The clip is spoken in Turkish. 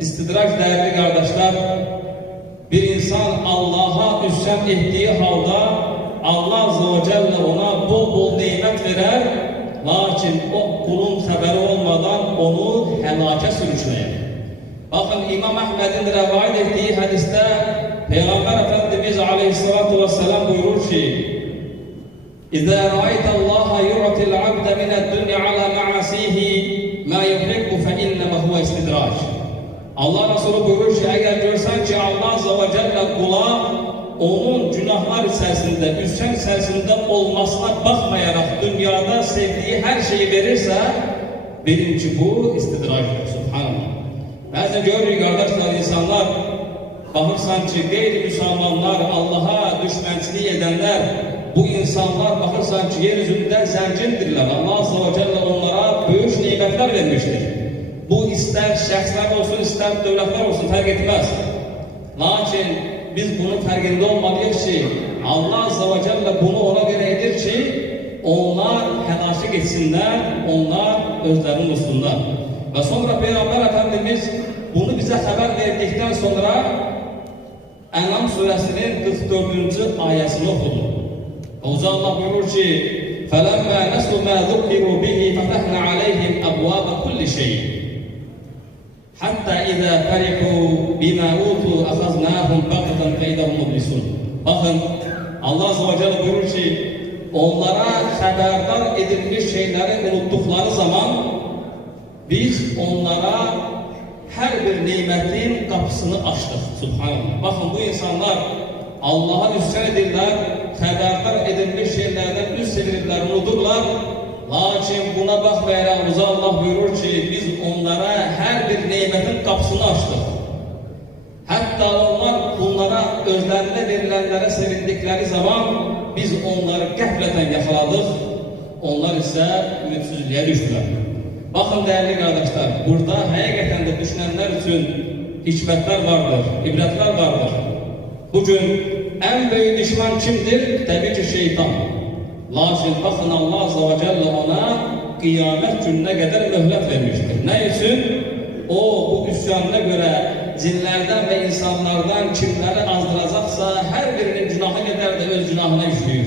İstidraç değerli kardeşler, bir insan Allah'a üsyan ettiği halde Allah Azze ve Celle ona bol bol nimet verer, lakin o kulun haberi olmadan onu helake sürükler. Bakın İmam Ahmed'in rivayet ettiği hadiste Peygamber Efendimiz Aleyhisselatü Vesselam buyurur ki: İzâ râaytallâhe yu'til abde mined-dünya alâ ma'asîhî mâ yuhlikku fe innema huve istidraç. Allah Resulü buyurur ki, eğer görsen ki Allah Azze ve Celle kula onun günahlar içerisinde, üsyan içerisinde olmasına bakmayarak dünyada sevdiği her şeyi verirse, birinci bu istidraçtır. Subhanallah. Bazen görürük kardeşler, insanlar bakırsan ki gayri-Müslümanlar, Allah'a düşmançılık edenler, bu insanlar bakırsan ki yeryüzünde zengindirler. Allah Azze ve Celle onlara büyük nimetler vermiştir. Bu ister şəxslər olsun, ister dövlətlər olsun, fərq etmez. Lakin biz bunun fərqində olmalıyıq ki, Allah Azze ve Celle bunu ona göre edir ki, onlar hədası geçsinler, onlar özlerinin olsunlar. Ve sonra Peygamber Efendimiz bunu bize haber verdikten sonra En'am suresinin 44. ayesini okudu. Oğuz'a Allah buyurur ki, فَلَمَّا نَسُوا مَا ذُكِّرُوا بِهِ فَتَحْنَا عَلَيْهِمْ أَبْوَابَ كُلِّ شَيْءٍ Hatta izâ ferihû bimâûtû ahaznâhum baghtatan feydahum mublisun. Bakın Allah Azze ve Celle buyurur ki, onlara haberdar edilmiş şeyleri unuttukları zaman biz onlara her bir nimetin kapısını açtık. Subhanallah. Bakın bu insanlar Allah'a üsyan edirler, haberdar edilmiş şeylerden üst çevirirler, unuturlar. Lakin buna bakmayarak Allah buyurur ki, biz onlara her bir nimetin kapısını açtık. Hatta onlar bunlara özlerine verilenlere sevindikleri zaman biz onları qəfleten yakaladık. Onlar ise ümitsizliğe düştüler. Bakın değerli kardeşler, burada hakikaten de düşünenler için hikmetler vardır, ibretler vardır. Bugün en büyük düşman kimdir? Tabii ki şeytan. Lakin bakın Allah Azze ve Celle ona kıyamet gününe kadar mühlet vermiştir. Ne için? O bu üsyanına göre cinlerden ve insanlardan kimleri azdıracaksa her birinin günahı kadar da öz günahına işliyor.